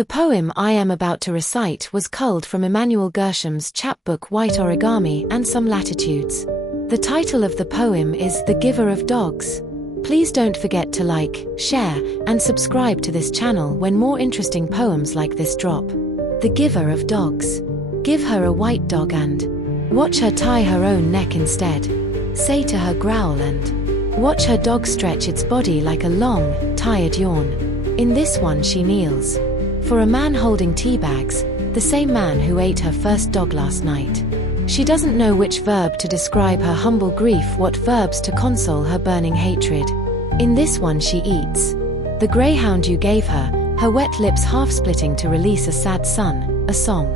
The poem I am about to recite was culled from Emmanuel chapbook White Origami and Some Latitudes. The title of the poem is The Giver of Dogs. Please don't forget to like, share, and subscribe to this channel when more interesting poems like this drop. The Giver of Dogs. Give her a white dog and watch her tie her own neck instead. Say to her growl and watch her dog stretch its body like a long, tired yawn. In this one she kneels for a man holding tea bags, the same man who ate her first dog last night. She doesn't know which verb to describe her humble grief, what verbs to console her burning hatred. In this one she eats the greyhound you gave her, her wet lips half-splitting to release a sad son, a song.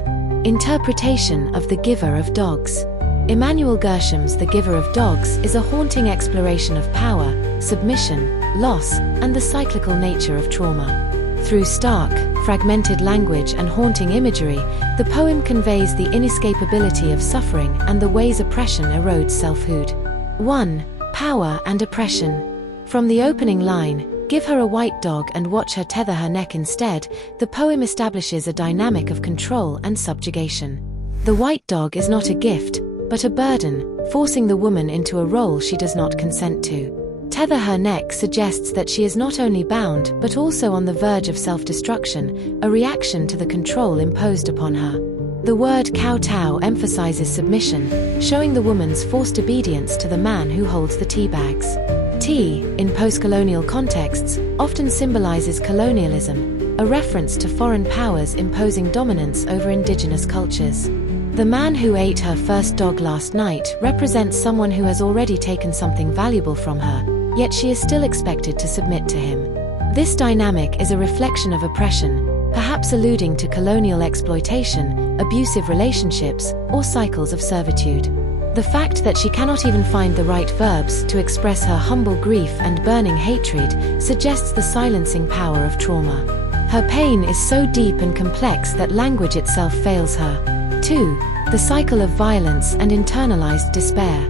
Interpretation of The Giver of Dogs. Emmanuel The Giver of Dogs is a haunting exploration of power, submission, loss, and the cyclical nature of trauma. Through stark, fragmented language and haunting imagery, the poem conveys the inescapability of suffering and the ways oppression erodes selfhood. 1. Power and oppression. From the opening line, "Give her a white dog and watch her tether her neck instead," the poem establishes a dynamic of control and subjugation. The white dog is not a gift, but a burden, forcing the woman into a role she does not consent to. Tether her neck suggests that she is not only bound but also on the verge of self-destruction, a reaction to the control imposed upon her. The word kow-tow emphasizes submission, showing the woman's forced obedience to the man who holds the tea bags. Tea, in post-colonial contexts, often symbolizes colonialism, a reference to foreign powers imposing dominance over indigenous cultures. The man who ate her first dog last night represents someone who has already taken something valuable from her, yet she is still expected to submit to him. This dynamic is a reflection of oppression, perhaps alluding to colonial exploitation, abusive relationships, or cycles of servitude. The fact that she cannot even find the right verbs to express her humble grief and burning hatred suggests the silencing power of trauma. Her pain is so deep and complex that language itself fails her. 2. The cycle of violence and internalized despair.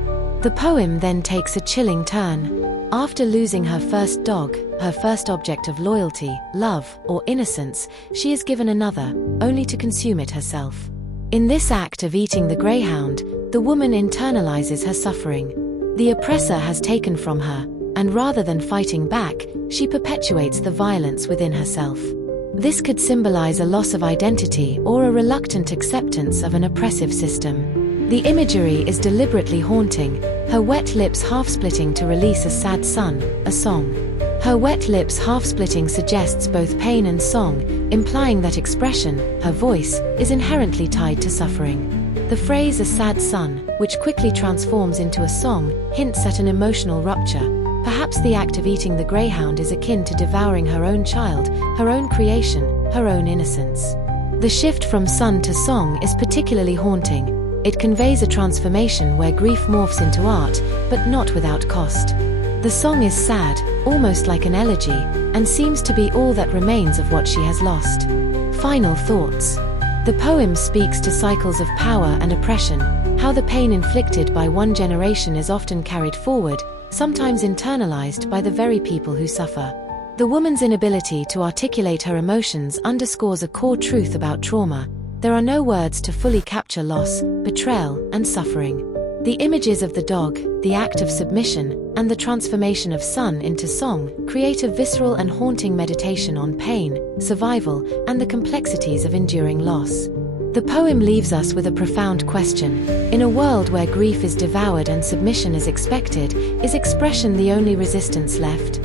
The poem then takes a chilling turn. After losing her first dog, her first object of loyalty, love, or innocence, she is given another, only to consume it herself. In this act of eating the greyhound, the woman internalizes her suffering. The oppressor has taken from her, and rather than fighting back, she perpetuates the violence within herself. This could symbolize a loss of identity or a reluctant acceptance of an oppressive system. The imagery is deliberately haunting, her wet lips half-splitting to release a sad son, a song. Her wet lips half-splitting suggests both pain and song, implying that expression, her voice, is inherently tied to suffering. The phrase "a sad son," which quickly transforms into a song, hints at an emotional rupture. Perhaps the act of eating the greyhound is akin to devouring her own child, her own creation, her own innocence. The shift from son to song is particularly haunting. It conveys a transformation where grief morphs into art, but not without cost. The song is sad, almost like an elegy, and seems to be all that remains of what she has lost. Final thoughts. The poem speaks to cycles of power and oppression, how the pain inflicted by one generation is often carried forward, sometimes internalized by the very people who suffer. The woman's inability to articulate her emotions underscores a core truth about trauma. There are no words to fully capture loss, betrayal, and suffering. The images of the dog, the act of submission, and the transformation of son into song create a visceral and haunting meditation on pain, survival, and the complexities of enduring loss. The poem leaves us with a profound question. In a world where grief is devoured and submission is expected, is expression the only resistance left?